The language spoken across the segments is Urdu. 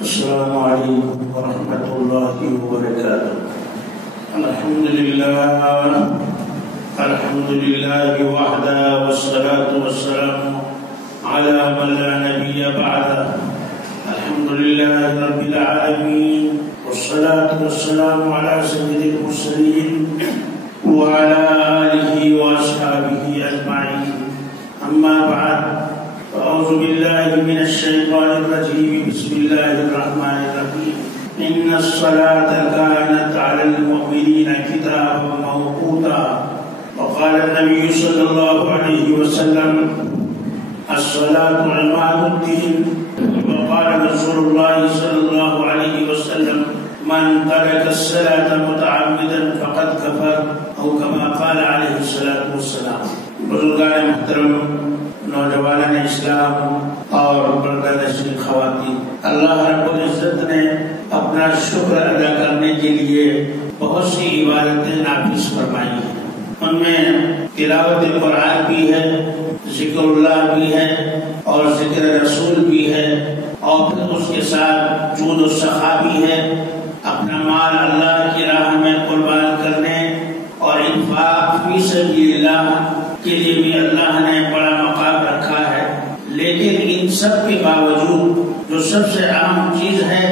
السلام علیکم ورحمۃ اللہ وبرکاتہ۔ الحمد للہ وحدہ والصلاة والسلام علی من لا نبی بعدہ۔ الحمد للہ رب العالمین والصلاة والسلام علی سید المرسلین وعلى آلہ واصحابہ اجمعین۔ اما بعد، أعوذ بالله من الشيطان الرجيم، بسم الله الرحمن الرحيم۔ إن الصلاة كانت على المؤمنين كتابا موقوتا، وقال النبي صلى الله عليه وسلم الصلاة عماد الدين، وقال رسول الله صلى الله عليه وسلم من ترك الصلاة متعمدا فقد كفر، أو كما قال عليه الصلاة والسلام۔ بزرگان محترم، نوجوانان اسلام اور پردہ نشین خواتین، اللہ رب العزت نے اپنا شکر ادا کرنے کے لیے بہت سی عبادتیں نافذ فرمائی ہیں۔ ان میں تلاوت قرآن بھی ہے، ذکر اللہ بھی ہے، اور ذکر رسول بھی ہے، اور پھر اس کے ساتھ جود و سخا بھی ہے، اپنا مال اللہ کی راہ میں قربان کرنے اور انفاق فی سبیل اللہ کے لیے بھی اللہ نے بڑا مقام رکھا ہے۔ لیکن ان سب کے باوجود جو سب سے اہم چیز ہے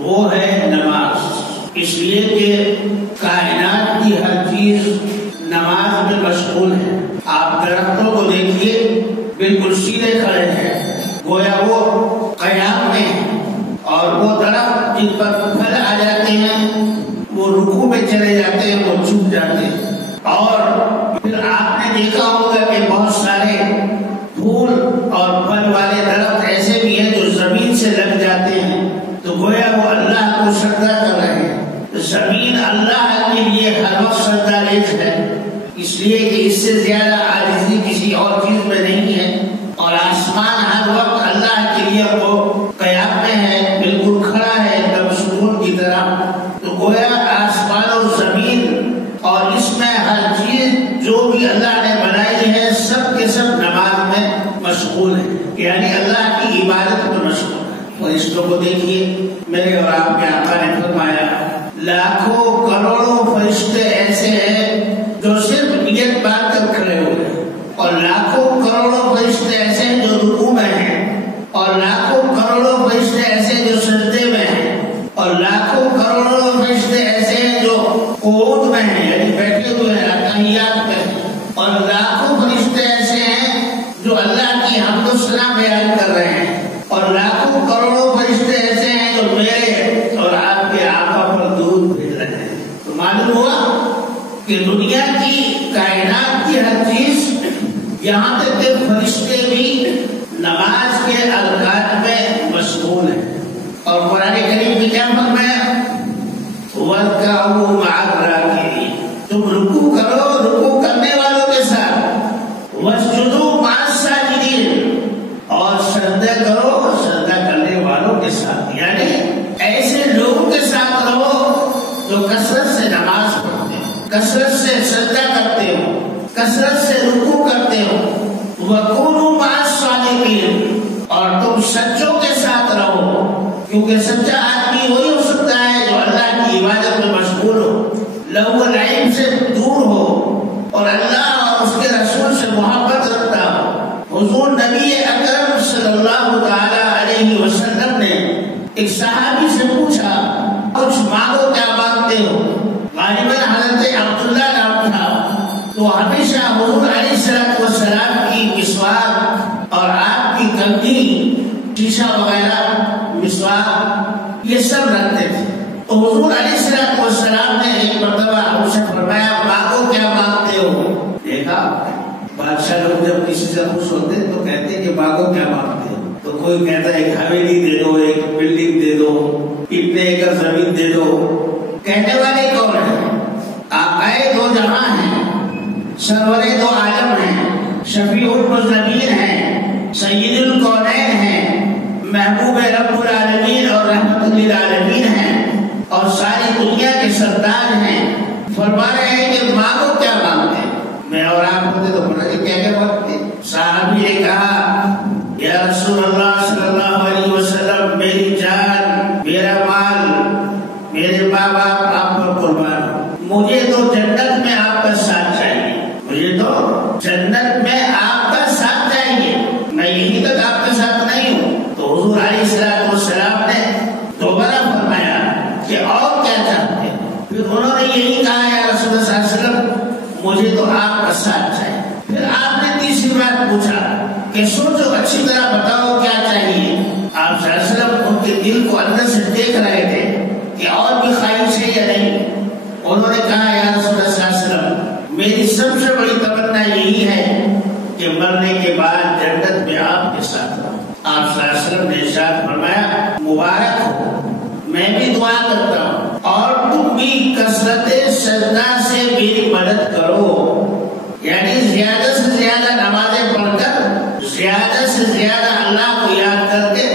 وہ ہے نماز، اس لیے کہ کائنات کی ہر چیز نماز میں مشغول ہے۔ آپ درختوں کو دیکھیے، بالکل سیدھے کھڑے ہیں، گویا وہ قیام میں ہیں، اور وہ درخت جن پر پھل آ جاتے ہیں وہ رکوع میں چلے جاتے ہیں، وہ چھپ جاتے ہیں۔ اور پھر آپ نے دیکھا ہوگا کہ بہت سارے پھول اور پھل والے درخت ایسے بھی ہیں جو زمین سے لگ جاتے ہیں، تو گویا وہ اللہ کو سجدہ کر رہے ہیں۔ زمین اللہ کے لیے ہر وقت سجدہ ریز ہے، اس لیے کہ اس سے زیادہ عاجزی کسی اور چیز میں نہیں ہے، اور آسمان ہر وقت اللہ کے لیے وہ قیام میں ہے، بالکل کھڑا ہے ایک دم ستون کی طرح۔ تو گویا آسمان اور زمین اور اس میں ہر چیز جو بھی اللہ نے بنائی ہے سب کے سب نماز میں مشغول ہے، یعنی اللہ کی عبادت میں مشغول ہے۔ فرشتوں کو دیکھیے، میرے اور آپ کے آقا نے فرمایا لاکھوں کروڑوں فرشتے ایسے ہیں جو صرف نیت باندھ کر کھڑے ہوئے ہیں، اور لاکھوں کروڑوں فرشتے ایسے ہیں جو رکوع میں ہیں، اور لاکھوں کروڑوں فرشتے ایسے ہیں جو سجدے میں ہیں، اور لاکھوں کروڑوں فرشتے ایسے ہیں جو قعود میں ہیں، یعنی بیٹھے ہوئے ہیں اتحیات میں، اور لاکھوں فرشتے ایسے ہیں جو اللہ کی حمد و ثنا بیان کر رہے ہیں، اور لاکھوں کروڑوں فرشتے ایسے ہیں جو میرے اور آپ کے آقا پر درود بھیج رہے ہیں۔ تو معلوم ہوا کہ دنیا کی کائنات کی ہر چیز، یہاں تک کہ فرشتے بھی نماز کے ارکان میں مشغول ہیں۔ اور قرآن کریم میں کیا فرمایا؟ وَارْكَعُوا مَعَ الرَّاكِعِينَ، تم رکوع کرو رکوع کرنے والوں کے ساتھ، وَاسْجُدُوا مَعَ السَّاجِدِينَ، اور سجدہ کرو سجدہ کرنے والوں کے ساتھ، یعنی ایسے لوگوں کے ساتھ رہو جو کثرت سے نماز پڑھتے ہیں، کثرت سے سجدہ کرتے ہو، کثرت سے رکوع کرتے ہو۔ وَكُونُوا مَعَ الصَّادِقِينَ، اور تم سچوں کے ساتھ رہو، کیونکہ سچا آدمی وہی ہو سکتا ہے جو اللہ کی عبادت میں مشغول ہو، لغو العلم سے دور ہو، اور اللہ اور اس کے رسول سے محبت رکھتا ہو۔ حضور نبی اکرم صلی اللہ تعالی علیہ وسلم نے ایک صحابی سے پوچھا کچھ مانگو کیا مانگتے ہو؟ غالباً حضرت عبداللہ نام تھا، تو ہمیشہ حضور علیہ السلام کی مسواک اور آپ کی کنگھی، شیشہ وغیرہ، مسواک، یہ سب رکھتے تھے۔ تو حضور علیہ السلام نے ایک مرتبہ ہم سے فرمایا مانگو کیا مانگتے ہو؟ دیکھا بادشاہ لوگ جب کسی سے خوش ہوتے تو کہتے کہ مانگو کیا مانگتے ہو، تو کوئی کہتا ہے ایک حویلی دے دو، ایک بلڈنگ دے دو، اتنے ایکڑ زمین دے دو۔ کہنے والے کون ہیں؟ آقائے دو جہاں ہیں، سرور دو عالم ہیں، شفیع المذنبین ہیں، سید الکونین ہیں، محبوب رب العالمین اور رحمت للعالمین ہیں، اور ساری دنیا کے سردار ہیں۔ فرما رہے ہیں کہ مانگو کیا مانگتے ہیں؟ میں اور آپ ہوتے تو بڑا کیا کیا مانگتے؟ صحابی نے کہا یا رسول اللہ صلی اللہ علیہ وسلم، میری جان ماں باپ آپ پر قربان ہو، مجھے تو جنت میں آپ کا ساتھ چاہیے، مجھے تو جنت میں آپ کا ساتھ چاہیے، میں یہیں تک آپ کے ساتھ نہیں ہوں۔ تو حضور علیہ السلام نے دوبارہ فرمایا کہ اور کیا چاہتے ہیں؟ پھر انہوں نے یہی کہا یا رسول اللہ صلی اللہ علیہ وسلم مجھے تو آپ کا ساتھ چاہیے۔ پھر آپ نے تیسری بات پوچھا کہ سوچو اچھی طرح بتاؤ کیا چاہیے۔ آپ صلی اللہ علیہ وسلم ان کے دل کو اندر سے دیکھ رہے تھے کہ اور بھی خواہش ہے یا نہیں۔ انہوں نے کہا یا رسول اللہ صلی اللہ علیہ وسلم میری سب سے بڑی تمنا یہی ہے کہ مرنے کے بعد جنت میں آپ کے ساتھ ہوں۔ آپ صلی اللہ علیہ وسلم نے ارشاد فرمایا مبارک ہو، میں بھی دعا کرتا ہوں اور تم بھی کثرت سجدہ سے میری مدد کرو، یعنی زیادہ سے زیادہ نمازیں پڑھ کر زیادہ سے زیادہ اللہ کو یاد کر کے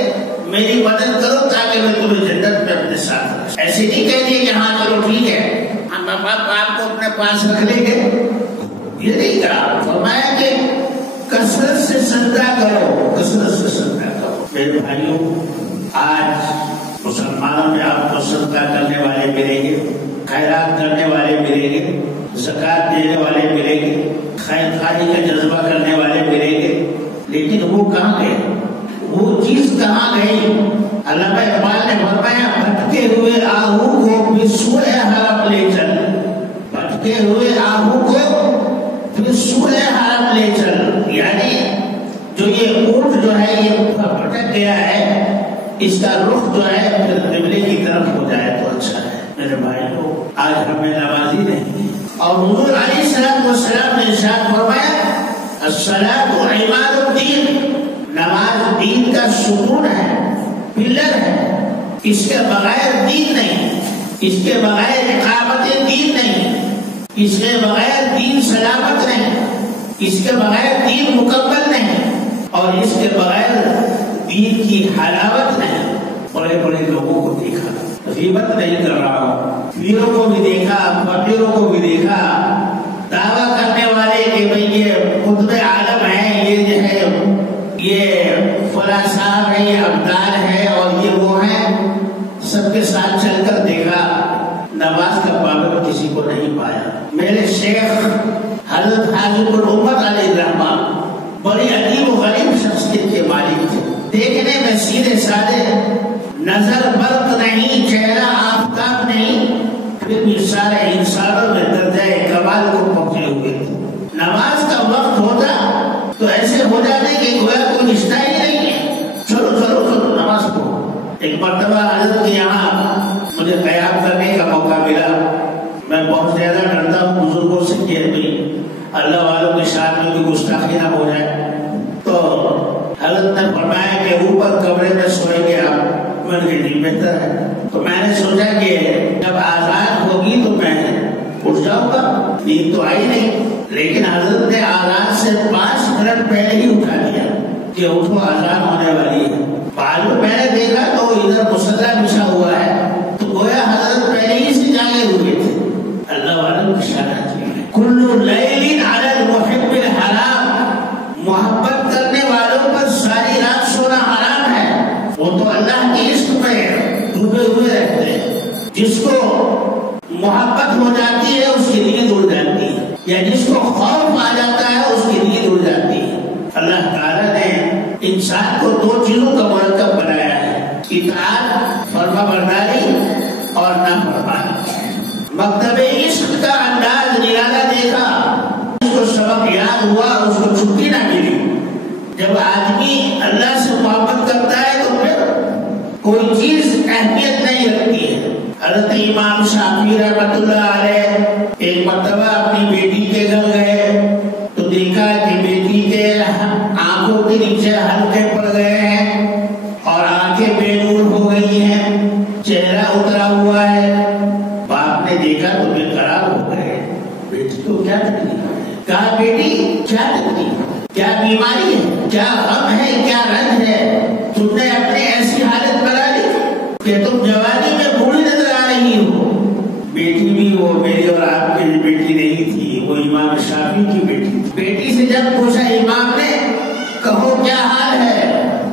میری مدد کرو تاکہ میں تمہیں جنت میں اپنے ساتھ رکھوں۔ ایسے نہیں کہہ دیے کہ ہاں چلو ٹھیک ہے ہم آپ کو اپنے پاس رکھ لیں گے، یہ نہیں کہا، فرمایا کہ کثرت سے سجدہ کرو، کثرت سے سجدہ کرو۔ میرے بھائیوں، آج مسلمانوں میں آپ کو صدقہ کرنے والے ملیں گے، خیرات کرنے والے ملیں گے، زکات دینے والے ملیں گے، خیر خواہی کا جذبہ کرنے والے ملیں گے، لیکن وہ کہاں گئے؟ وہ چیز کہاں گئی؟ علامہ اقبال نے فرمایا بھٹکے ہوئے آہو کو بھی سوئے حرم لے چل، بھٹکے ہوئے آہو کو بھی سوئے حرم لے چل، یعنی جو یہ اونٹ جو ہے یہ بھٹک گیا ہے، اس کا رخ جو ہے پھر قبلے کی طرف ہو جائے تو اچھا ہے۔ میرے بھائیوں، آج ہمیں نمازی نہیں، اور حضور علیہ السلام نے ارشاد فرمایا الصلاۃ عماد الدین، نماز دین کا ستون ہے، پلر ہے، اس کے بغیر دین نہیں، اس کے بغیر اقامت دین نہیں، اس کے بغیر دین سلامت نہیں، اس کے بغیر دین مکمل نہیں، اور اس کے بغیر دین کی حلاوت نہیں۔ بڑے بڑے لوگوں کو دیکھا، غیبت نہیں کر رہا ہوں، پیروں کو بھی دیکھا، فقیروں کو بھی دیکھا، دعویٰ کرنے والے کہ بھئی یہ قطب عالم ہے، یہ جو ہے یہ فلاں صاحب ہے، یہ ابدال ہے اور یہ وہ ہے، سب کے ساتھ چل کر دیکھا، نماز کا پابند کسی کو نہیں پایا۔ میرے شیخ حضرت حاجب الامت علیہ الرحمہ بڑی عجیب و غریب شخصیت کے مالک تھے، دیکھنے میں سیدھے سادے، نظر برق نہیں، چہرہ آفتاب نہیں، پھر بھی سارے انسانوں میں درجہ کمال کو پہنچے ہوئے تھے۔ نماز کا وقت ہوتا تو ایسے ہو جاتے کہ گویا کوئی رشتہ ہی نہیں ہے، چلو چلو چلو نماز پڑھو۔ ایک مرتبہ حضرت کے یہاں مجھے قیام کرنے کا موقع ملا، میں بہت زیادہ ڈرتا ہوں بزرگوں سے کہ بھائی اللہ والوں کے ساتھ میں کوئی گستاخی نہ ہو جائے، تو حضرت نے فرمایا کہ اوپر کمرے میں سوئیں گے آپ، میں نے کہا بہتر ہے۔ تو میں نے سوچا کہ جب آزاد ہوگی تو میں اٹھ جاؤں گا، نیند تو آئی نہیں، لیکن حضرت نے آزاد سے 5 منٹ پہلے ہی اٹھا دیا کہ اٹھو آزاد ہونے والی ہے۔ بعد میں نے دیکھا تو ادھر مصلی بچھا ہوا ہے، تو گویا حضرت پہلے ہی سے جاگے ہوئے تھے۔ اللہ والوں کی شانت ہے کل لیل علی المحب الحرام، محبت کرنے والوں پر ساری رات سونا حرام ہے، وہ تو اللہ کے عشق میں ڈوبے ہوئے رہتے ہیں۔ جس کو محبت ہو جاتی ہے اس کی نیند اڑ جاتی ہے، یا جس کو خوف آ جاتا ہے اس کی نیند اڑ جاتی ہے۔ اللہ تعالیٰ نے انسان کو 2 چیزوں کا مرکب بنایا ہے، اطاعت، فرما برداری اور نافرمانی۔ مکتب عشق کا انداز نرالا دیکھا، اس کو سبق یاد ہوا، اس کو چھٹی نہ ملی۔ جب آدمی اللہ سے محبت کرتا ہے تو پھر کوئی چیز اہمیت نہیں رکھتی ہے۔ حضرت امام شافعی رحمۃ اللہ علیہ ایک مرتبہ اپنی بیٹی کے گھر گئے تو دیکھا کہ بیٹی کے آنکھوں کے نیچے ہلکے پڑ گئے ہیں اور آنکھیں بے نور ہو گئی ہیں، چہرہ اترا ہوا ہے۔ باپ نے دیکھا تو بے قرار ہو گئے، بیٹی کو کیا تکلیف ہے؟ کہا بیٹی کیا تکلیف ہے، کیا بیماری ہے، کیا غم ہے، کیا رنج ہے، تم نے اپنے ایسی حالت بنا لی کہ تم جوانی میں بوڑھی نظر آ رہی ہو۔ بیٹی بھی وہ میری اور آپ کی بیٹی نہیں تھی، وہ امام شافعی کی بیٹی تھی۔ بیٹی سے جب پوچھا امام نے کہو کیا حال ہے،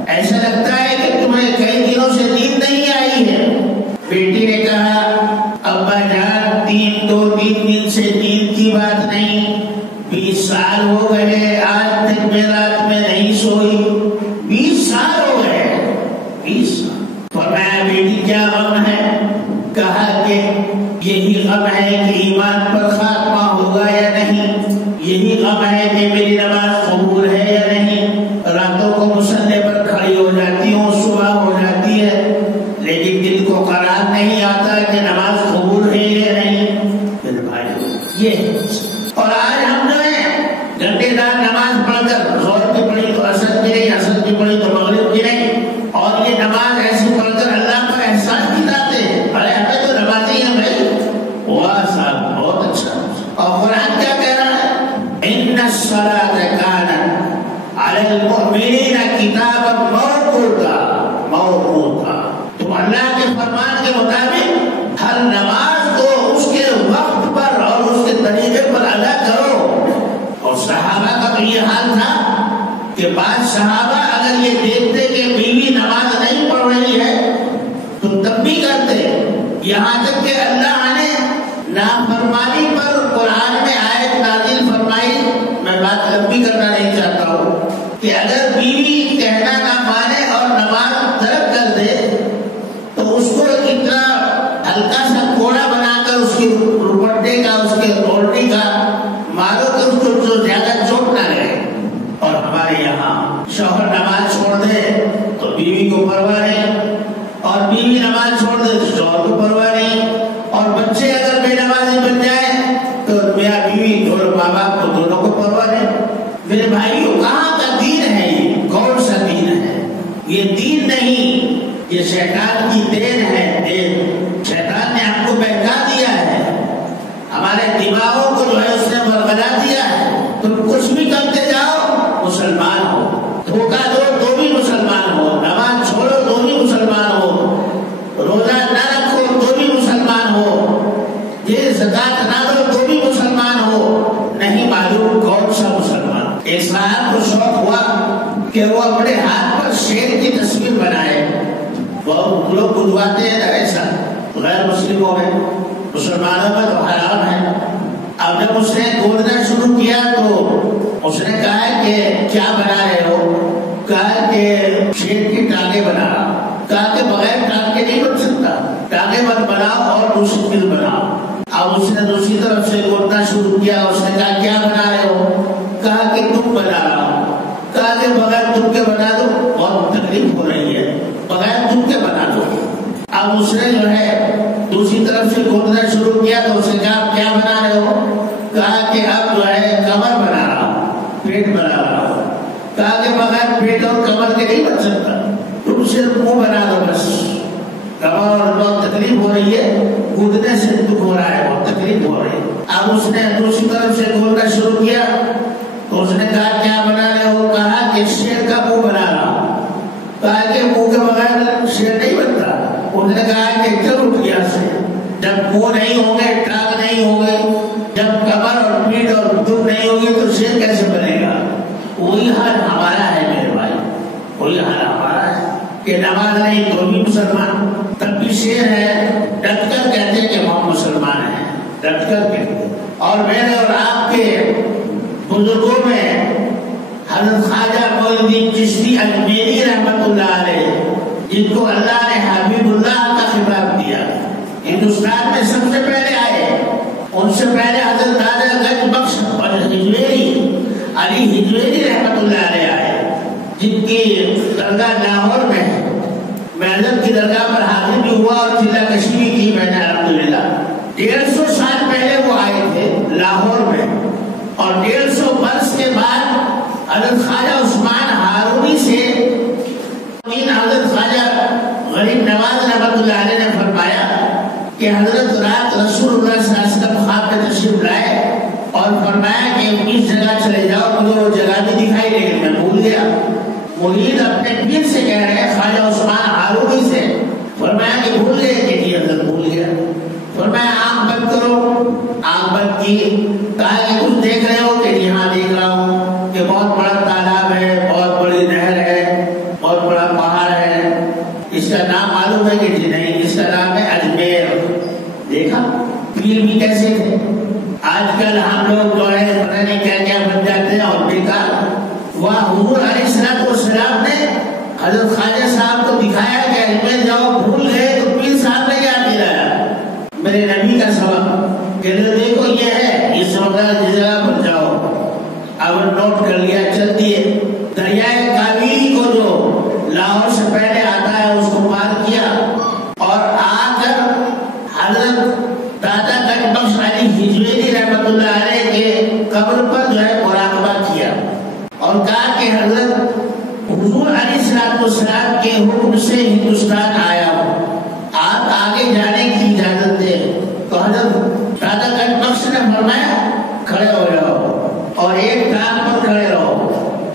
ایسا لگتا ہے کہ تمہیں کئی دنوں سے نیند نہیں آئی ہے۔ بیٹی نے کہا 20 سال ہو گئے آج تک میں رات میں نہیں سوئی. 20 سال ہو گئے. 20 سال. فرمایا بیٹی کیا غم ہے؟ کہا کہ یہی غم ہے کہ ایمان پر خاتمہ ہوگا یا نہیں. یہی غم ہے کہ میری نماز قبول ہے یا نہیں. راتوں کو مصلی پر کھڑی ہو جاتی ہوں، صبح ہو جاتی ہے، لیکن دل کو قرار نہیں آتا کہ نماز قبول ہے یا نہیں. میرے بھائی یہ اور آج ہم جو ہے گھنٹے دار نماز پڑھ کر ظہر کی پڑھی تو عصر کی نہیں، عصر کی پڑھی تو مغرب کی نہیں، اور یہ نماز ایسی پڑھ کر اللہ کا احسان جتاتے. ارے ہمیں تو نمازی ہیں بھائی. واہ صاحب بہت اچھا. اور قرآن کیا کہہ رہا ہے؟ ان الصلاۃ کانت علی المؤمنین کتابا موقوتا. موقوتا. تم اللہ کے فرمان کے مطابق ہر نماز کو اس کے وقت پر اور اس کے طریقے پر ادا کرو. اور صحابہ کا تو یہ حال تھا کہ بعض صحابہ اگر یہ دیکھتے کہ بیوی نماز نہیں پڑھ رہی ہے تو تب بھی کرتے. یہاں تک کہ اللہ نے نافرمانی پر قرآن میں آیت نازل فرمائی. میں بات لمبی کرنا نہیں چاہتا ہوں کہ اگر بیوی کہنا نہ مانے اور نماز ترک کر دے تو اس کو اتنا ہلکا سا کوڑا بنا کر اس کی روپٹے کا، اس کے رولٹی کا مارو کہ اس کو جو زیادہ چوٹ نہ لگے. اور ہمارے یہاں شوہر نماز چھوڑ دے تو بیوی کو پرواہ نہیں، اور بیوی نماز چھوڑ دے تو شوہر کو پرواہ نہیں، اور بچے اگر بے نمازی بن جائیں تو میاں بیوی دونوں ماں باپ کو دونوں کو پرواہ نہیں. میرے بھائیوں کہاں کا دین ہے یہ؟ کون سا دین ہے یہ؟ دین نہیں، یہ شیطان کی دین ہے. شیطان نے ہم کو بہکا دیا ہے، ہمارے دماغوں کو جو ہے اس نے بربلا دیا ہے. تم کچھ بھی کرتے جاؤ مسلمان ہو، دھوکہ دو تو بھی مسلمان ہو، نماز چھوڑو تو بھی مسلمان ہو، روزہ نہ رکھو تو بھی مسلمان ہو، یہ زکات نہ دو تو بھی مسلمان ہو. نہیں معلوم کون سا مسلمان. ایک صاحب کو شوق ہوا کہ وہ اپنے ہاتھ پر شیر کی تصویر بنائے. وہ لوگ بدواتے ہیں ایسا غیر مسلموں میں، مسلمانوں میں تو حرام ہے. اب جب اس نے گودنا شروع کیا تو اس نے کہا کہ کیا بنا رہے ہو؟ کہا کہ شیر کی ٹانگیں بنا رہا. کہا کہ بغیر ٹانگ کے نہیں بن سکتا، ٹانگیں مت بناؤ اور دوسری دل بناؤ. اب اس نے دوسری طرف سے گودنا شروع کیا. اس نے کہا کیا بنا رہے ہو؟ کہا کہ تم بنا رہا ہوں. کہا کہ بغیر تم کے بنا دو، بہت تکلیف ہو رہی ہے، بغیر تم کے بنا دو. اب اس نے جو ہے دوسری طرف سے گودنا شروع کیا تو اس نے کہا کیا بنا رہے ہو؟ کہا کہ اب جو ہے کمر بنا رہا ہوں، پیٹ بنا رہا ہوں. کہا کہ بغیر پیٹ اور کمر کے نہیں بن سکتا، تم صرف منہ بنا دو بس. کمر اور بہت تکلیف ہو رہی ہے، کودنے سے دکھ ہو رہا ہے، بہت تکلیف ہو رہی ہے. اب اس نے دوسری طرف سے گودنا شروع کیا تو اس نے کہا کیا بنا رہے ہو؟ کہا کہ شیر کا منہ بنا رہا ہوں. کہا کہ منہ کے بغیر شیر نہیں بنتا. انہوں نے کہا کہ چل اٹھ گیا سے. جب منہ نہیں ہوں گے، ٹانگ نہیں ہوں گے، جب کمر اور پیٹ اور دم نہیں ہوگی تو شیر کیسے بنے گا؟ وہی حال ہمارا ہے میرے بھائی، وہی حال ہمارا ہے کہ نماز نہیں تو بھی مسلمان، تب بھی شیر ہے. ڈٹ کر کہتے ہیں کہ ہم مسلمان ہیں، ڈٹ کر کہتے. اور میرے اور آپ کے بزرگوں میں حضرت خواجہ معین الدین چشتی اجمیری رحمت اللہ علیہ، جن کو اللہ نے حبیب اللہ کا خطاب دیا، ہندوستان میں سب سے پہلے آئے. ان سے پہلے حضرت دادا گنج بخش اور ہجویری علی ہجویری رحمت اللہ علیہ آئے، جن کی درگاہ لاہور میں ہے. میں حضرت کی درگاہ پر حاضر بھی ہوا اور چلہ کشی بھی کی میں نے الحمدللہ. 150 سال پہلے وہ آئے تھے لاہور میں، اور 150 برس کے بعد حضرت خواجہ عثمان ہارونی سے حضرت خواجہ غریب نواز رحمت اللہ علیہ نے فرمایا کہ حضرت رات رسول اللہ صلی اللہ علیہ وسلم خواب میں تشریف لائے اور فرمایا کہ اس جگہ چلے جاؤ. مجھے وہ جگہ بھی دکھائی لیکن میں بھول گیا. مرید اپنے پیر سے کہہ رہے ہیں خواجہ عثمان ہارونی سے، فرمایا کہ بھول گئے کہ جی حضرت بھول گیا. فرمایا آنکھ بند کرو. آنکھ بند کی. کہا کہ کچھ دیکھ رہے ہو؟ کہ جی ہاں دیکھ رہا ہوں کہ بہت بڑا تالاب ہے، بہت بڑی نہر ہے، بہت بڑا پہاڑ ہے. اس کا نام معلوم ہے؟ کہ جی نہیں. اس کا نام ہے اجمیر. دیکھا پیر بھی کیسے تھے. آج کل ہم لوگ جو ہے پتہ نہیں کیا کہ دیکھو یہ ہے اس وقت جس جگہ پر جاؤ، اب نوٹ کر لیا، چلتی ہے دریائے کاویری کو جو لاہور سے پہلے آتا ہے اس کو پار کیا اور آ کر حضرت دادا گنج بخش علی ہجویری رحمۃ اللہ علیہ کے قبر پر جو ہے مراقبہ کیا اور کہا کہ حضرت حضور علیہ السلام کے حکم سے ہندوستان آیا ہوں، آپ آگے جانے کی اجازت دیں۔ تو حضرت دادا گنج بخش نے فرمایا کھڑے ہو جاؤ اور ایک ٹانگ پر کھڑے رہو۔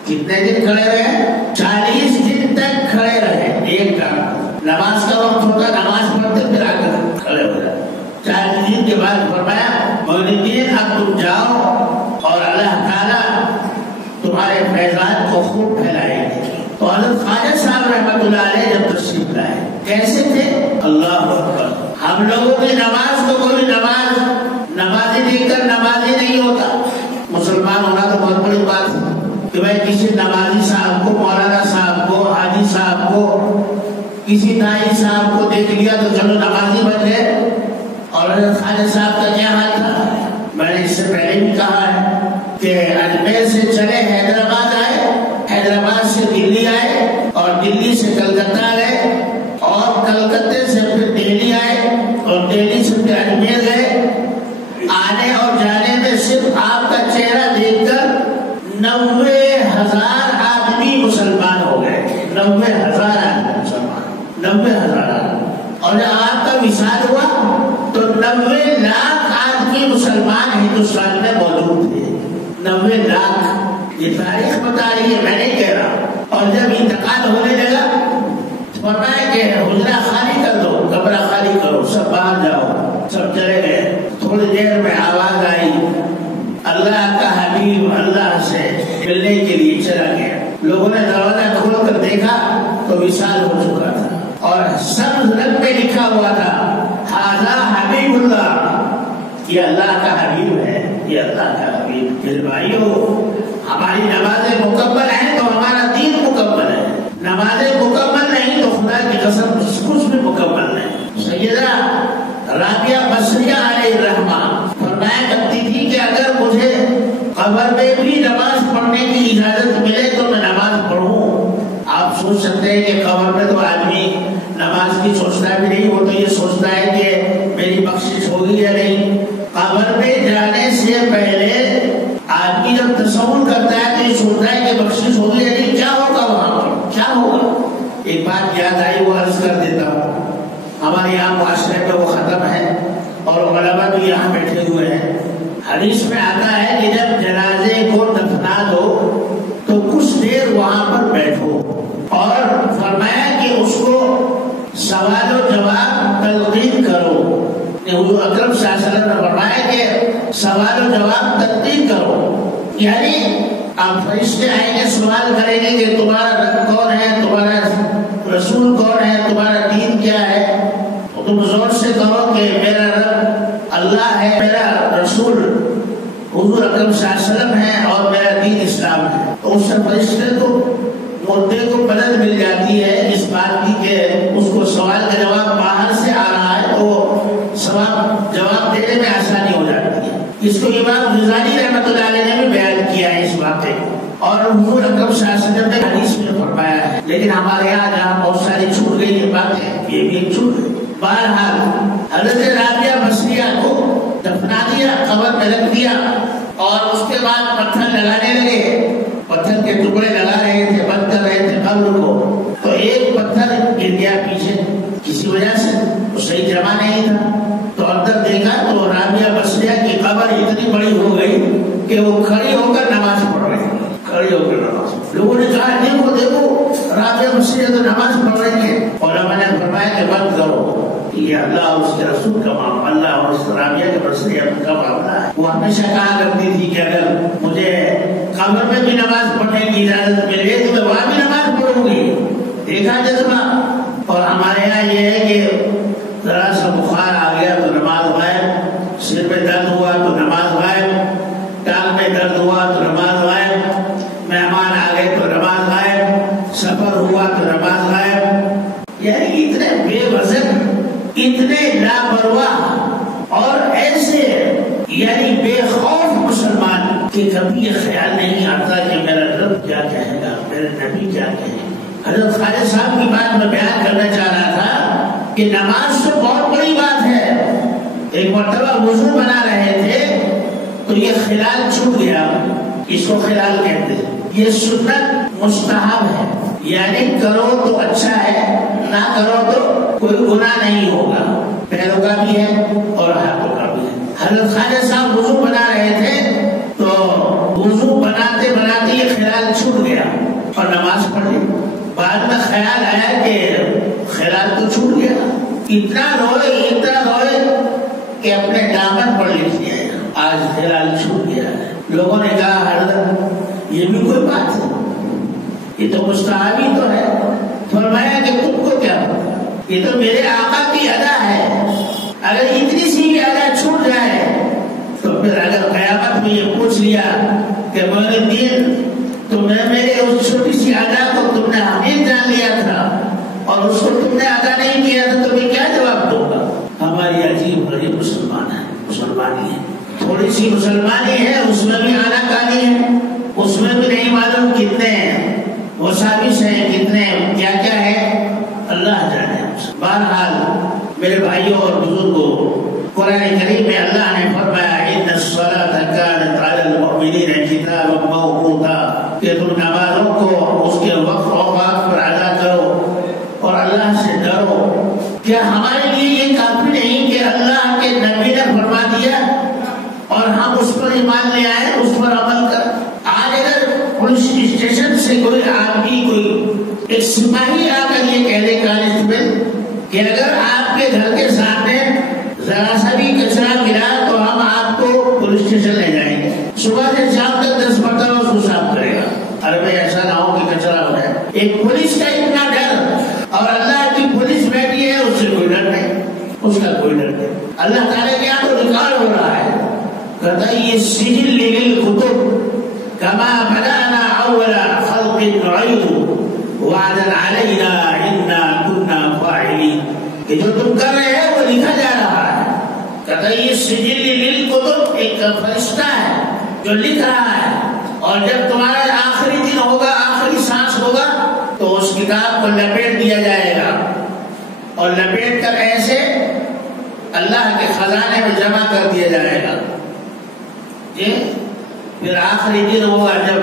کتنے دن کھڑے رہے؟ 40 دن تک کھڑے رہے ایک ٹانگ۔ نماز کا وقت ہوتا، نماز پڑھتے پھر آ کر کھڑے ہو جائے۔ 40 دن کے بعد فرمایا مولدین اب تم جاؤ اور اللہ تعالیٰ تمہارے فیضان کو خوب پھیلائیں گے۔ تو حضرت خواجہ صاحب رحمۃ اللہ علیہ جب تشریف لائے کیسے تھے؟ اللہ اکبر! ہم لوگوں کی نماز کو کوئی نمازی دیکھ کر نمازی نہیں ہوتا۔ مسلمان ہونا تو بہت بڑی بات ہے کہ بھائی کسی نمازی صاحب کو، مولانا صاحب کو، حاجی صاحب کو، کسی دائی صاحب کو دیکھ لیا تو چلو نمازی بن گئے۔ اور حضرت خواجہ صاحب کا کیا حال تھا؟ میں نے اس سے پہلے بھی کہا ہے کہ اجمیر سے چلے حیدرآباد آئے، حیدرآباد سے دلی آئے اور دلی سے کلکتہ گئے اور کلکتے سے پھر دہلی آئے اور دہلی سے پھر اجمیر گئے۔ آنے اور جانے میں صرف آپ کا چہرہ دیکھ کر 90,000 آدمی مسلمان ہو گئے۔ 90,000 آدمی مسلمان، 90,000 آدمی۔ اور جب آپ کا وصال ہوا تو 90 لاکھ آدمی مسلمان ہندوستان میں موجود تھے۔ 90 لاکھ، یہ تاریخ بتا رہی ہے، میں نہیں کہہ رہا۔ اور جب انتقال ہونے لگا فرمایا کہ حجرہ خالی کر دو، کمرہ خالی کرو، سب باہر جاؤ۔ سب چلے گئے۔ تھوڑی دیر میں آواز آئی، اللہ کا حبیب اللہ سے ملنے کے لیے چلا گیا۔ لوگوں نے دروازہ کھول کر دیکھا تو وصال ہو چکا تھا اور سبز رنگ میں لکھا ہوا تھا ھذا حبیب اللہ، یہ اللہ کا حبیب ہے، یہ اللہ کا حبیب۔ پھر بھائیو، ہماری نمازیں مکمل ہیں تو ہمارا دین مکمل ہے، نمازیں مکمل نہیں تو خدا کی قسم کچھ بھی مکمل نہیں۔ سیدہ رابعہ بصریہ علیہ الرحمہ فرمایا کرتی تھی کہ اگر مجھے قبر میں بھی نماز پڑھنے کی اجازت ملے تو میں نماز پڑھوں۔ آپ سوچ سکتے ہیں کہ قبر میں تو آدمی نماز کی سوچتا بھی نہیں، وہ تو یہ سوچتا ہے کہ میری بخشش ہوگی یا نہیں۔ قبر میں جانے سے پہلے آدمی جب تصور کرتا ہے تو یہ سوچتا ہے کہ بخشش ہوگی یا نہیں، کیا ہوگا وہاں پر، کیا ہوگا۔ ایک بات یاد آئی، وہ عرض کر دیتا ہوں۔ ہمارے یہاں معاشرے میں وہ ختم ہے اور علماء بھی یہاں بیٹھے ہوئے ہیں۔ حدیث میں آتا ہے کہ جب جنازے کو دفنا دو تو کچھ دیر وہاں پر بیٹھو اور فرمایا کہ اس کو سوال و جواب تلقین کرو۔ حضور اکرم صلی اللہ علیہ وسلم نے فرمایا کہ سوال و جواب تلقین کرو، یعنی آپ فرشتے آئیں گے، سوال کریں گے کہ تمہارا رب کون ہے، تمہارا رسول کون ہے، تمہارا دین کیا ہے۔ تم زور سے کہو کہ میرا رب اللہ ہے، میرا رسول حضور اکرم صلی اللہ علیہ وسلم ہے اور میرا دین اسلام ہے۔ تو اس فرشتے کو مردے کو مدد مل جاتی ہے اس بات کی کہ اس کو سوال کا جواب باہر سے آ رہا ہے تو سوال جواب دینے میں آسانی ہو جاتی ہے۔ اس کو امام غزالی رحمۃ اللہ علیہ نے بھی بیان کیا ہے اس واقعے کو، اور حضور اکرم صلی اللہ علیہ وسلم نے حدیث میں فرمایا ہے۔ لیکن ہمارے یہاں جہاں بہت ساری چھوٹ گئی یہ باتیں، یہ بھی چھوٹ گئی۔ بہرحال حضرت رابعہ بصریہ کو دفنا دیا، قبر میں رکھ دیا اور اس کے بعد پتھر لگانے لگے، پتھر کے ٹکڑے لگا رہے تھے، بند کر رہے تھے قبر کو۔ تو ایک پتھر گر گیا پیچھے کسی وجہ سے، وہ صحیح جمع نہیں تھا، تو اندر دیکھا تو رابعہ بصریہ کی قبر اتنی بڑی ہو گئی کہ وہ کھڑی ہو کر نماز پڑھ رہے تھے، کھڑی ہو کر نماز۔ لوگوں نے کہا دیکھو دیکھو رابعہ بصریہ تو نماز پڑھ رہی ہے، علماء نے فرمایا کہ بند کرو، یہ اللہ اور اس کے رسول کا معاملہ، اللہ اور اس رابعہ کے بصریہ کا معاملہ ہے۔ وہ ہمیشہ کہا کرتی تھی کہ اگر مجھے قبر میں بھی نماز پڑھنے کی اجازت ملے تو میں وہاں بھی نماز پڑھوں گی۔ دیکھا جذبہ۔ اور ہمارے یہاں یہ ہے کہ ذرا سا بخار آ گیا تو نماز غائب، سر میں درد ہوا تو نماز غائب، ٹانگ میں درد ہوا تو نماز غائب، مہمان آ گئے تو نماز غائب، سفر ہوا تو نماز غائب۔ یعنی اتنے بے وزن، اتنے لاپرواہ اور ایسے یعنی بے خوف مسلمان کہ کبھی یہ خیال نہیں آتا کہ میرا رب کیا کہے گا، میرے نبی کیا کہے گا۔ حضرت خالد صاحب کی بات میں بیان کرنا چاہ رہا تھا کہ نماز تو بہت بڑی بات ہے۔ ایک مرتبہ وضو بنا رہے تھے تو یہ خلال چھوٹ گیا، اس کو خلال کہتے ہیں۔ یہ سنت مستحب ہے، یعنی کرو تو اچھا ہے، نہ کرو تو کوئی گناہ نہیں ہوگا، پیروں کا بھی ہے اور ہاتھوں کا بھی ہے۔ حضرت خالد صاحب وضو بنا رہے تھے تو وضو بناتے بناتے یہ خلال چھوٹ گیا اور نماز پڑھ لی۔ بعد میں خیال آیا کہ خلال تو چھوٹ گیا، اتنا روئے کہ اپنے دامن پر لکھ دیا، آج خلال چھوٹ گیا ہے۔ لوگوں نے کہا حضرت یہ بھی کوئی بات ہے، یہ تو مستحبی تو ہے۔ فرمایا کہ تم کو کیا پتا، یہ تو میرے آقا کی ادا ہے، اگر اتنی سی بھی ادا چھوٹ جائے تو پھر اگر قیامت میں یہ پوچھ لیا کہ مومن دین تم نے میرے اس چھوٹی سی ادا کو تم نے حقیق جان لیا تھا اور اس کو تم نے ادا نہیں کیا تو تمہیں کیا جواب دوں گا؟ ہماری عجیب غریب مسلمانی ہے، تھوڑی سی مسلمانی ہے، اس میں بھی آنا کانی ہے، اس میں بھی نہیں معلوم کتنے وسابس ہیں، کتنے کیا کیا ہے، اللہ جانے۔ بہرحال میرے بھائیوں اور بزرگوں، قرآن کریم میں اللہ نے فرمایا ان الصلاۃ کانت علی المؤمنین کتابا موقوتا، کہ تم نمازوں کو اس کے وقت اوقات پر ادا کرو اور اللہ سے ڈرو۔ کیا ہمارے لیے یہ کافی نہیں کہ اللہ کے نبی نے فرما دیا اور ہم اس پر ایمان لے آئے، اس پر عمل کر؟ آج اگر پولیس اسٹیشن سے کوئی آدمی، کوئی ایک سپاہی آ کر یہ کہہ دے کانسٹیبل کہ اگر آپ کے گھر کے سامنے ذرا سا بھی کچرا ملا تو ہم آپ کو پولیس اسٹیشن لے جائیں گے، صبح سے شام تک 10 مرتبہ اس کو صاف کرے گا۔ ارے بھائی ایسا نہ ہو کہ کچرا ہو جائے۔ ایک پولیس کا اتنا ڈر، اور اللہ کی پولیس بیٹھی ہے، اس سے کوئی ڈر نہیں، اس کا کوئی ڈر نہیں۔ اللہ تعالیٰ کے یہاں تو ریکارڈ ہو رہا ہے، کہتا ہے یہ سجل للکتب کما بدأنا اول خلق نعيد وعدا علينا انا كنا فاعلين۔ یہ جو تم کر رہے ہیں وہ لکھا جا رہا ہے، کہتا ہے یہ سجل للکتب ایک فرشتہ ہے جو لکھ رہا ہے، اور جب تمہارا آخری دن ہوگا، آخری سانس ہوگا تو اس کتاب کو لپیٹ دیا جائے گا، اور لپیٹ کر ایسے اللہ کے خزانے میں جمع کر دیا جائے گا۔ پھر آخری دن ہوگا جب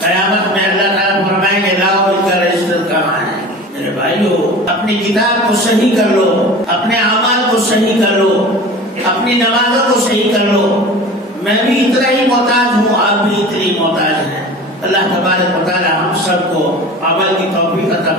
قیامت میں اللہ تعالیٰ فرمائیں گے لاؤ ان کا رجسٹر کہاں ہے۔ میرے بھائیو، اپنی کتاب کو صحیح کر لو، اپنے اعمال کو صحیح کر لو، اپنی نمازوں کو صحیح کر لو۔ میں بھی اتنا ہی محتاج ہوں، آپ بھی اتنی محتاج ہیں۔ اللہ تبارک و تعالی ہم سب کو عمل کی توفیق عطا